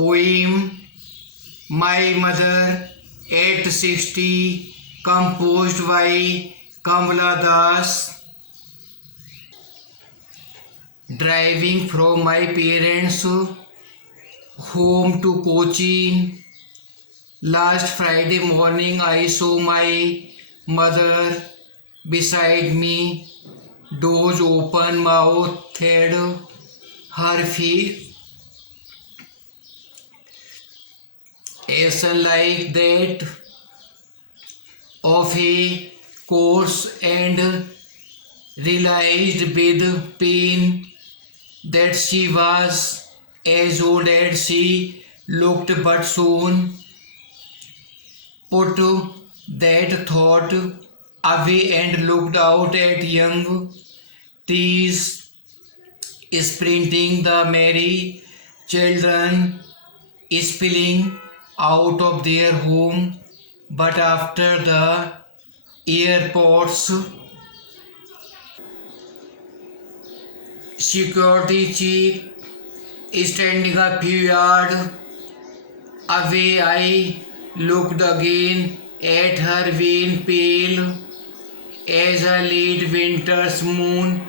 Poem My Mother at 60, composed by Kamala Das. Driving from my parents' home to Cochin. Last Friday morning, I saw my mother beside me. Doors open mouth had her face like that of a corpse, and realized with pain that she was as old as she looked, but soon put that thought away and looked out at young trees sprinting, the merry children spilling out of their home. But after the airport's security chief standing a few yards away, I looked again at her, vein pale as a late winter's moon,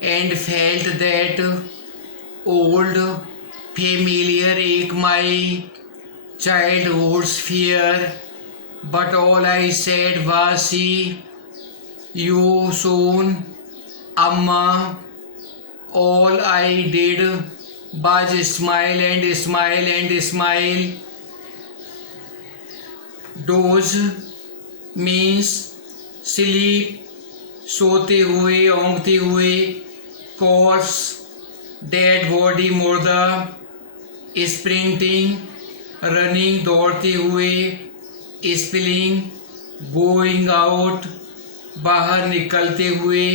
and felt that old familiar ache, my childhood's fear. But all I said was, see you soon, Amma. All I did was smile and smile and smile. Doze means sleep, सोते हुए, ओंगते हुए. Corpse, dead body, मुर्दा. Sprinting, running, दौड़ते हुए. Spilling, going out, बाहर निकलते हुए.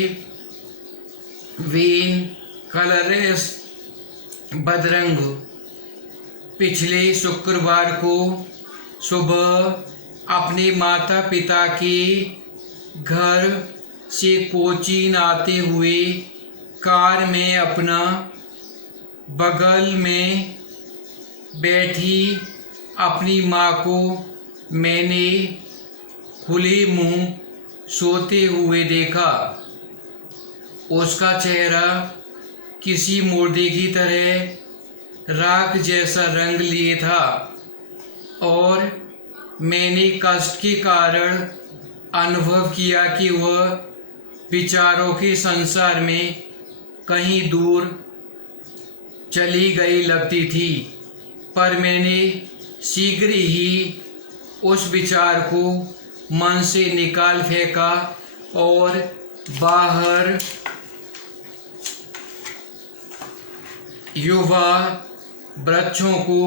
When, colourless, बदरंग. पिछले शुक्रवार को सुबह अपने माता पिता के घर से कोचीन आते हुए कार में अपना बगल में बैठी अपनी माँ को मैंने खुले मुंह सोते हुए देखा. उसका चेहरा किसी मुर्दे की तरह राख जैसा रंग लिए था, और मैंने कष्ट के कारण अनुभव किया कि वह विचारों के संसार में कहीं दूर चली गई लगती थी. पर मैंने शीघ्र ही उस विचार को मन से निकाल फेंका और बाहर युवा वृक्षों को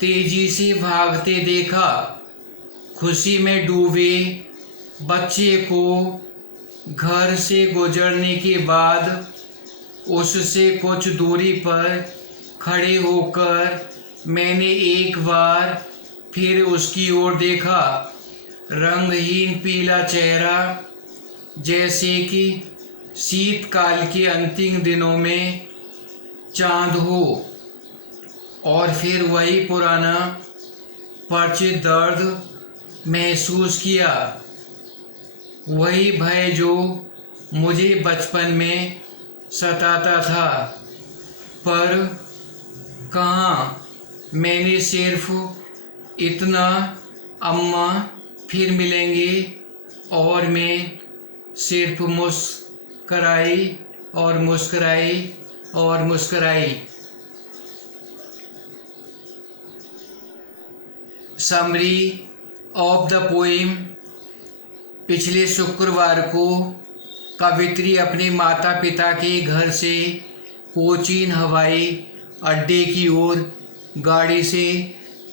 तेजी से भागते देखा. खुशी में डूबे बच्चे को घर से गुजरने के बाद उससे कुछ दूरी पर खड़े होकर मैंने एक बार फिर उसकी ओर देखा. रंगहीन पीला चेहरा, जैसे कि शीतकाल के अंतिम दिनों में चांद हो. और फिर वही पुराना परिचित दर्द महसूस किया. वही भय जो मुझे बचपन में सताता था. पर कहाँ, मैंने सिर्फ इतना, अम्मा फिर मिलेंगे. और मैं सिर्फ मुस्कराई और मुस्कराई और मुस्कराई. Summary of the poem. पिछले शुक्रवार को कवित्री अपने माता पिता के घर से कोचीन हवाई अड्डे की ओर गाड़ी से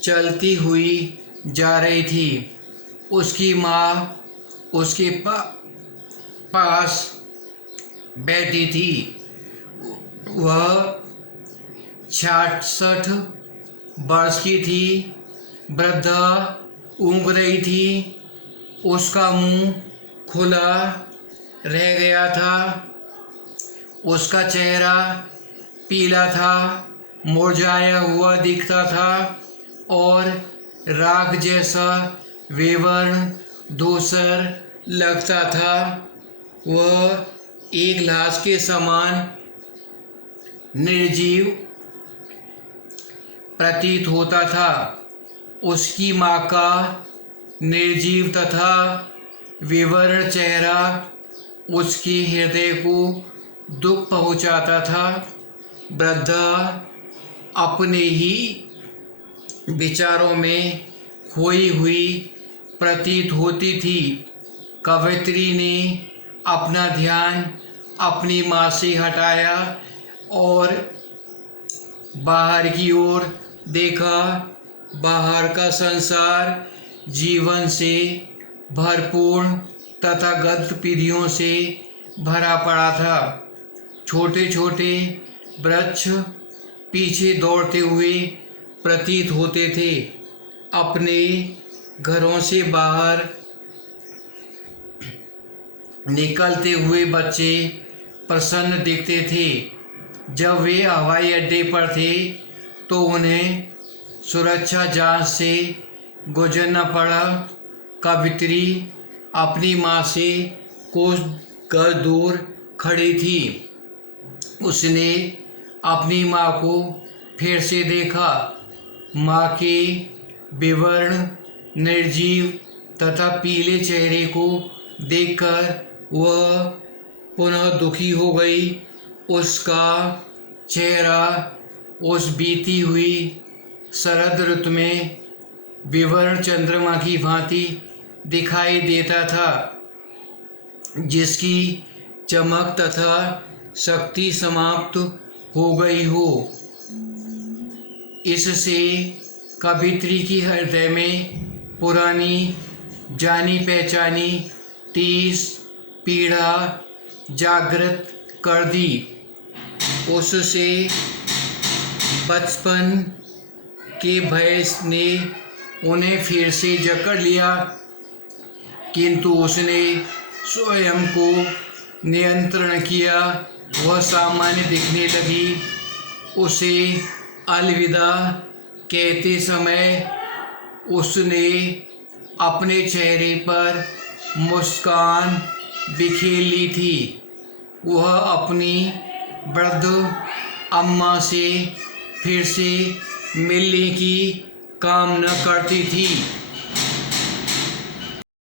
चलती हुई जा रही थी. उसकी माँ उसके पास बैठी थी. वह 66 वर्ष की थी. वृद्धा ऊँघ रही थी. उसका मुंह खुला रह गया था. उसका चेहरा पीला था, मुरझाया हुआ दिखता था और राख जैसा विवर्ण धूसर लगता था। वह एक लाश के समान निर्जीव प्रतीत होता था। उसकी माँ का निर्जीव तथा विवर्ण चेहरा उसके हृदय को दुख पहुँचाता था। वृद्धा अपने ही विचारों में खोई हुई प्रतीत होती थी। कवयित्री ने अपना ध्यान अपनी माँ से हटाया और बाहर की ओर देखा। बाहर का संसार जीवन से भरपूर तथा गतिविधियों से भरा पड़ा था। छोटे छोटे वृक्ष पीछे दौड़ते हुए प्रतीत होते थे। अपने घरों से बाहर निकलते हुए बच्चे प्रसन्न दिखते थे। जब वे हवाई अड्डे पर थे तो उन्हें सुरक्षा जांच से गुजरना पड़ा। कवयित्री अपनी माँ से कुछ गज दूर खड़ी थी। उसने अपनी माँ को फिर से देखा। माँ के विवर्ण निर्जीव तथा पीले चेहरे को देखकर वह पुनः दुखी हो गई। उसका चेहरा उस बीती हुई शरद ऋतु में विवर्ण चंद्रमा की भांति दिखाई देता था, जिसकी चमक तथा शक्ति समाप्त हो गई हो। इससे कवयित्री की हृदय में पुरानी जानी पहचानी टीस पीड़ा जागृत कर दी। उससे बचपन के भय ने उन्हें फिर से जकड़ लिया, किंतु उसने स्वयं को नियंत्रण किया। वह सामान्य दिखने लगी। उसे अलविदा कहते समय उसने अपने चेहरे पर मुस्कान बिखेर ली थी। वह अपनी वृद्ध अम्मा से फिर से मिलने की कामना करती थी।